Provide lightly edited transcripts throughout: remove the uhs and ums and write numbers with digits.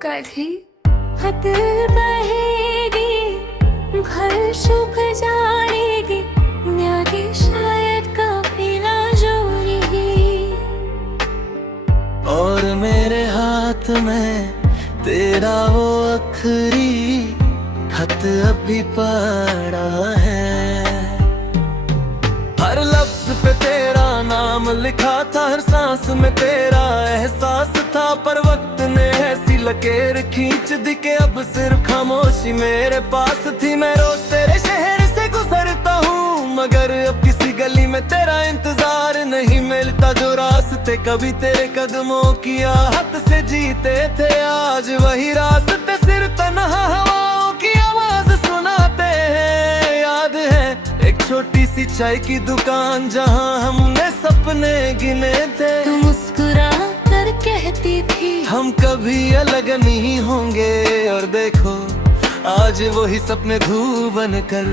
कधी हद बहेगी घर शुभ जानेगी न्यागी शायद कभी ना जोड़ेगी। और मेरे हाथ में तेरा वो आखिरी खत अभी पड़ा है। हर लफ्ज पे तेरा नाम लिखा था, हर सांस में तेरा एहसास था, पर वक्त ने ऐसी लकीर खींच दी कि अब सिर्फ खामोशी मेरे पास थी। मैं रोज तेरे शहर से गुजरता हूँ, मगर अब किसी गली में तेरा इंतजार नहीं मिलता। जो रास्ते कभी तेरे कदमों की आहट से जीते थे, आज वही रास्ते सिर्फ तन्हा हवाओं की आवाज सुनाते हैं। याद है एक छोटी सी चाय की दुकान जहाँ हमने सपने गिने थे। तू मुस्कुरा कर कहती थी हम कभी अलग नहीं होंगे, और देखो आज वही सपने धूल बनकर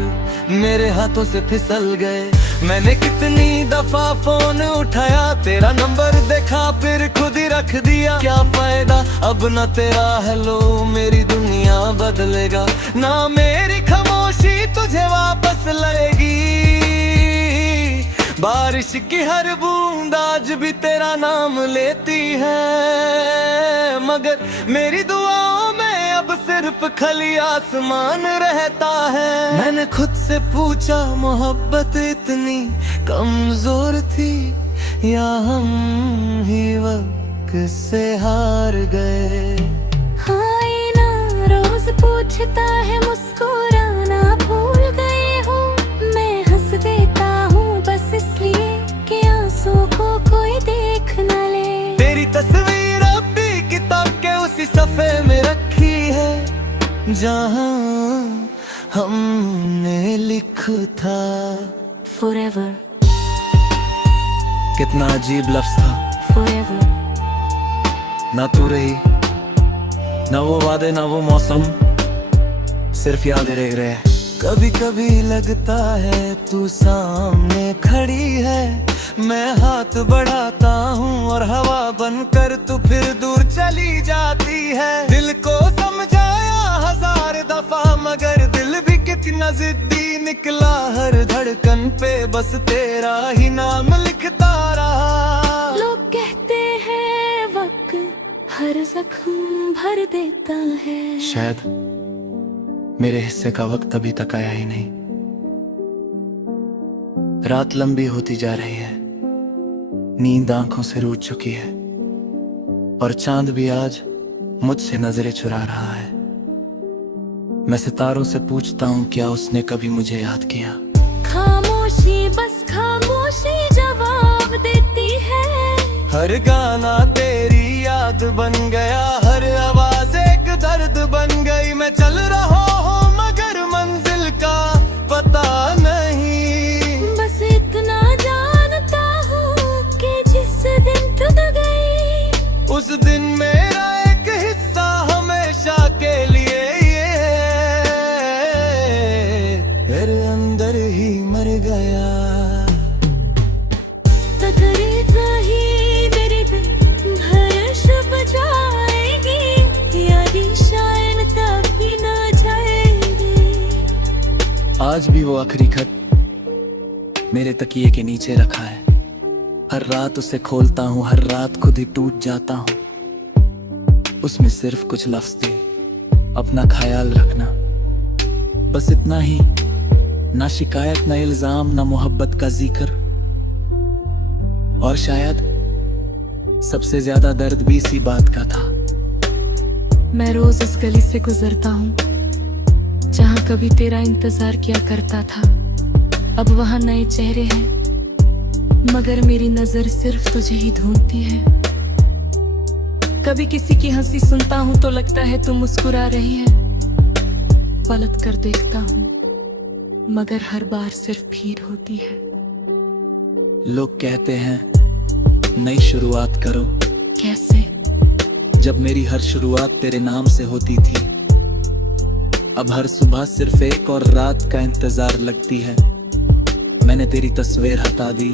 मेरे हाथों से फिसल गए। मैंने कितनी दफा फोन उठाया, तेरा नंबर देखा फिर खुद ही रख दिया। क्या फायदा अब ना तेरा हेलो मेरी दुनिया बदलेगा, ना मेरी खामोशी तुझे वापस लाएगी। बारिश की हर बूंद आज भी तेरा नाम लेती है, मगर मेरी दुआओं में अब सिर्फ खाली आसमान रहता है। मैंने खुद से पूछा मोहब्बत इतनी कमजोर थी, या हम ही वक्त से हार गए। हाय ना रोज पूछता है मुस्कुराना भूल गए हो। मैं हंस देता हूँ बस इसलिए कि आंसू को कोई देख न ले। तेरी तस्वीर अब भी किताब के उसी सफ़े में रखी है, जहाँ हमने लिखा था Forever, कितना अजीब लफ्ज था। forever, ना तू रही, ना वो वादे, ना वो मौसम, सिर्फ यादें रह रहे। कभी कभी लगता है तू सामने खड़ी है, मैं हाथ बढ़ाता हूँ और हवा बनकर तू फिर दूर चली जाती है। दिल को समझाया हजार दफा, मगर दिल भी कितना जिद्दी निकला। हर धड़कन पे बस तेरा ही नाम लिखता रहा। लोग कहते हैं वक्त हर जख्म भर देता है। शायद मेरे हिस्से का वक्त अभी तक आया ही नहीं। रात लंबी होती जा रही है, नींद आंखों से रूठ चुकी है, और चांद भी आज मुझसे नजरें चुरा रहा है। मैं सितारों से पूछता हूँ क्या उसने कभी मुझे याद किया। खामोशी बस खामोशी जवाब देती है। हर गाना तेरी याद बन गया, हर आवाज एक दर्द बन गई। मैं चल रहा हूँ मगर मंजिल का पता नहीं। बस इतना जानता हूँ कि जिस दिन तू गई, उस दिन मेरा एक हिस्सा हमेशा के लिए तेरे अंदर ही मर गया। तकरीर ही मेरे दिल घर शुभ जाएगी, यारी शायद कभी ना जाएगी। आज भी वो आखिरी खत मेरे तकिए के नीचे रखा है। हर रात उसे खोलता हूँ, हर रात खुद ही टूट जाता हूँ। उसमें सिर्फ कुछ लफ्ज थे, अपना ख्याल रखना, बस इतना ही। ना शिकायत, ना इल्जाम, ना मोहब्बत का जिक्र, और शायद सबसे ज्यादा दर्द भी इसी बात का था। मैं रोज उस गली से गुजरता हूँ जहाँ कभी तेरा इंतजार किया करता था। अब वहाँ नए चेहरे हैं, मगर मेरी नजर सिर्फ तुझे ही ढूंढती है। कभी किसी की हंसी सुनता हूँ तो लगता है तू मुस्कुरा रही है। पलट कर देखता हूँ मगर हर बार सिर्फ भीड़ होती है। लोग कहते हैं नई शुरुआत करो। कैसे? जब मेरी हर शुरुआत तेरे नाम से होती थी, अब हर सुबह सिर्फ एक और रात का इंतजार लगती है। मैंने तेरी तस्वीर हटा दी,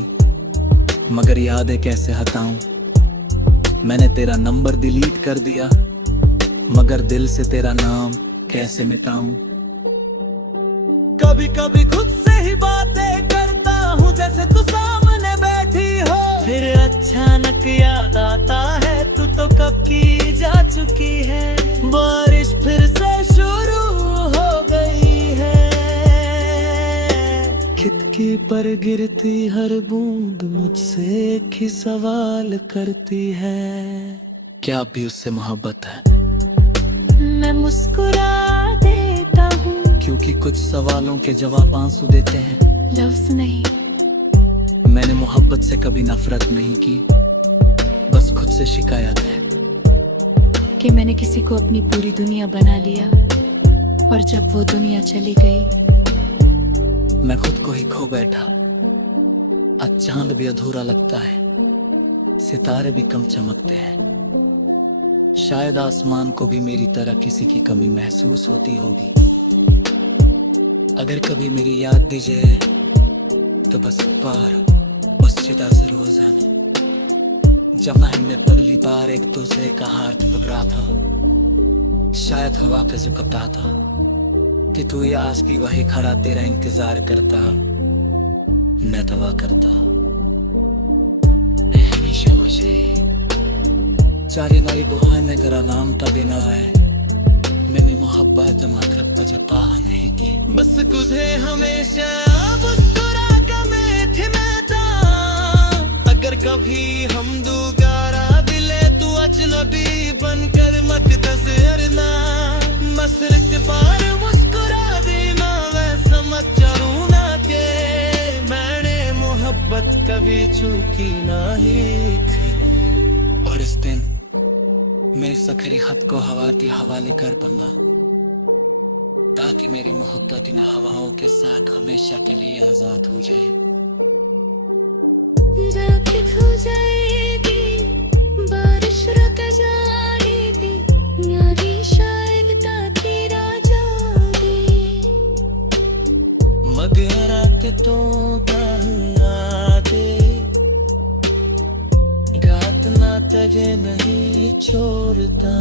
मगर यादें कैसे हटाऊं। मैंने तेरा नंबर डिलीट कर दिया, मगर दिल से तेरा नाम कैसे मिटाऊं। कभी कभी खुद से ही बातें करता हूँ जैसे तू सामने बैठी हो, फिर अचानक याद आता है तू तो कब की जा चुकी है। बारिश फिर से शुरू हो गई है, खिड़की पर गिरती हर बूंद मुझसे एक ही सवाल करती है, क्या अब भी उससे मोहब्बत है। मैं मुस्कुरा देता हूँ क्योंकि कुछ सवालों के जवाब आंसू देते हैं। लफ्ज नहीं, मैंने मोहब्बत से कभी नफरत नहीं की, बस खुद से शिकायत है कि मैंने किसी को अपनी पूरी दुनिया बना लिया और जब वो दुनिया चली गई मैं खुद को ही खो बैठा। आज चांद भी अधूरा लगता है, सितारे भी कम चमकते हैं। शायद आसमान को भी मेरी तरह किसी की कमी महसूस होती होगी। अगर कभी मेरी याद दी जाए तो बस पार उस चिता जरूर जाने जब हमने पहली बार एक दूसरे का हाथ पकड़ा था। शायद हवा पे झुकता था कि तू ये आज की वही खड़ा तेरा इंतजार करता, मैं तवा करता। हमेशा मुझे चारी नारी दुआ में तेरा नाम तभी ना है, मैंने मोहब्बत मतलब पा नहीं की। बस तुझे हमेशा मुस्कुरा कर मैं थिमता, अगर कभी हम दोबारा मिले तू अजनबी बनकर मत तज़रना। मसरत पार मुस्कुरा देना मैं समझ जाऊं ना के मैंने मोहब्बत कभी चूकी नहीं थी। और इस दिन मेरे सखरी खत को हवा के हवाले कर दूंगा ताकि मेरी मोहब्बत इन हवाओं के साथ हमेशा के लिए आजाद हो जाए। जाके खो जाएगी बारिश रुक जाएगी, यारी शायद तेरा जागे मगर आके तो आते गात ना तजे नहीं छोड़ता।